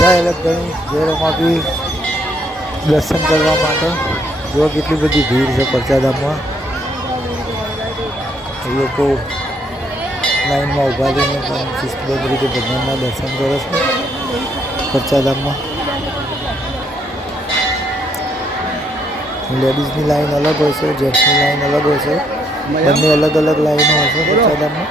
જાય અલગ ગઈ જેરોમાં બી દર્શન કરવા માટે જો કેટલી બધી ભીડ છે પરચાધામમાં. લોકો લાઈનમાં ઊભા રહીને પણ શિસ્તબદ્ધ રીતે ભગવાનના દર્શન કરે છે પરચાધામમાં. લેડીઝની લાઈન અલગ હોય છે, જેન્ટ્સની લાઈન અલગ હોય છે, બંને અલગ અલગ લાઈનો હોય છે પરચાધામમાં.